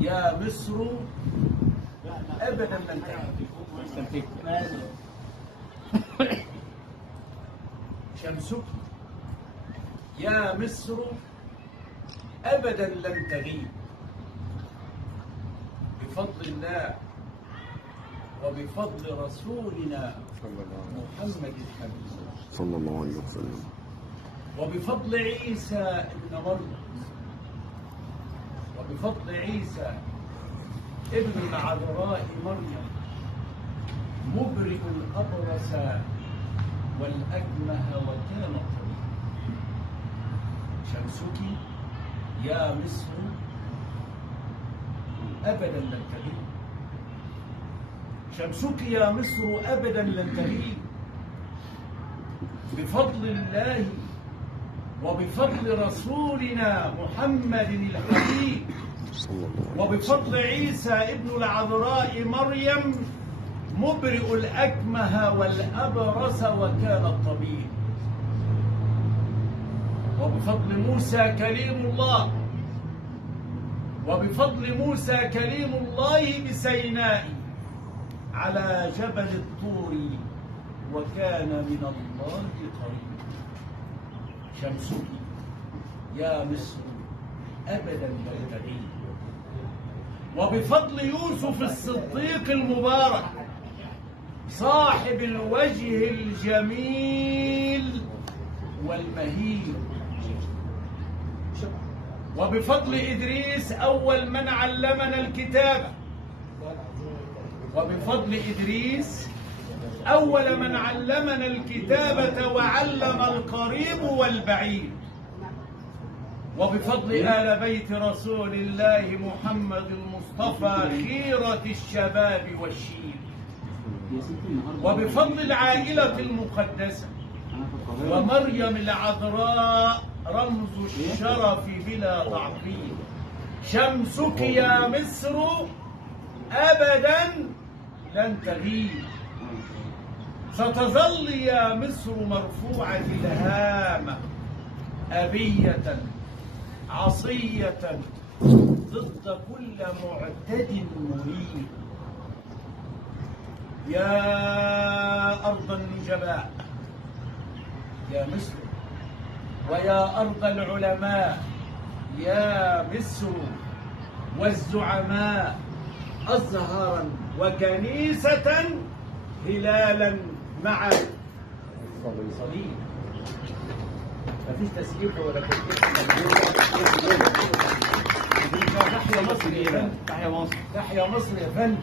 يا مصر أبدا لن تغيب. شمسك يا مصر أبدا لن تغيب، بفضل الله وبفضل رسولنا محمد الحبيب صلى الله عليه وسلم، وبفضل عيسى ابن مريم، وبفضل عيسى ابن العذراء مريم مبرئ الأبرص والأكمه وكان طبيب. شمسك يا مصر أبدا لن تغيب. شمسك يا مصر أبدا لن تغيب، بفضل الله وبفضل رسولنا محمد الحبيب، وبفضل عيسى ابن العذراء مريم مبرئ الأكمه والأبرص وكان الطبيب، وبفضل موسى كليم الله، وبفضل موسى كليم الله بسيناء على جبل الطور وكان من الله قريب. شمسك يا مصر أبدا لن تغيب، وبفضل يوسف الصديق المبارك صاحب الوجه الجميل والمهيب، وبفضل إدريس أول من علمنا الكتابة، وبفضل إدريس أول من علمنا الكتابة وعلم القريب والبعيد، وبفضل آل بيت رسول الله محمد المصطفى خيرة الشباب والشيب، وبفضل العائلة المقدسة ومريم العذراء رمز الشرف بلا تعطيل. شمسك يا مصر أبدا لن تغيب، ستظل يا مصر مرفوعة الهامة أبية عصية ضد كل معتد مريب. يا أرض النجباء يا مصر، ويا أرض العلماء يا مصر، والزعماء أزهرا وكنيسة هلالا مع صليب. مفيش تسليح ولا تحيا مصر يا فندم، تحيا مصر، تحيا مصر يا فندم.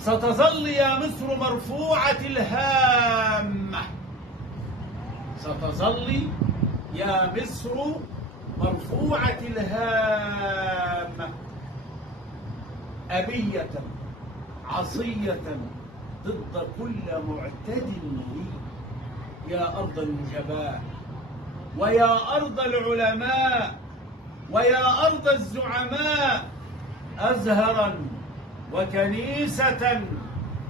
ستظل يا مصر مرفوعة الهامة، ستظل يا مصر مرفوعة الهامة أبية عصية ضد كل معتد مريب. يا أرض النجباء، ويا أرض العلماء، ويا أرض الزعماء أزهرا وكنيسة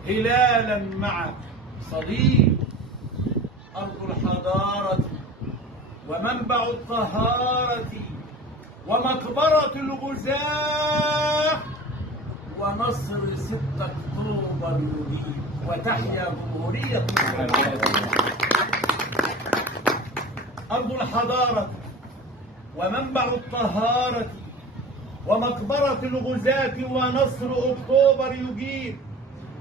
هلالا مع صليب. أرض الحضارة ومنبع الطهارة ومقبرة الغزاة ونصر 6 أكتوبر يبيد. وتحيا جمهورية مصر. أرض الحضارة ومنبع الطهارة ومقبرة الغزاة ونصر أكتوبر يجيب.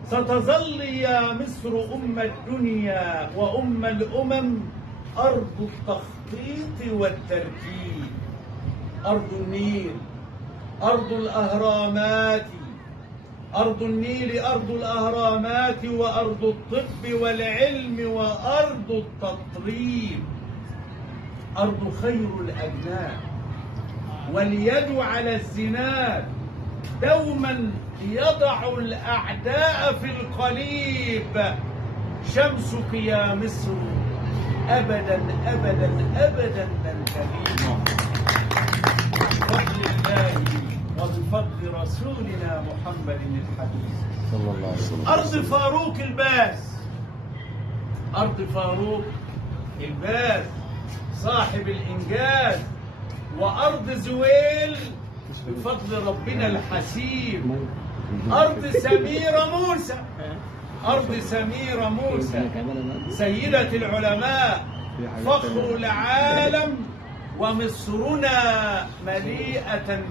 ستظل يا مصر أم الدنيا وأم الأمم، أرض التخطيط والترتيب، أرض النيل، أرض الأهرامات، أرض النيل، أرض الأهرامات، وأرض الطب والعلم، وأرض التطريب، أرض خير الأجناد، واليد على الزناد، دوما يضع الأعداء في القليب. شمسك يا مصر أبدا أبدا أبدا لن تغيب، بفضل الله وبفضل رسولنا محمد الحبيب صلى الله عليه وسلم. أرض فاروق الباز، أرض فاروق الباز صاحب الإنجاز، وأرض زويل بفضل ربنا الحسيب. أرض سميرة موسى، أرض سميرة موسى سيدة العلماء، فخر العالم، ومصرنا مليئة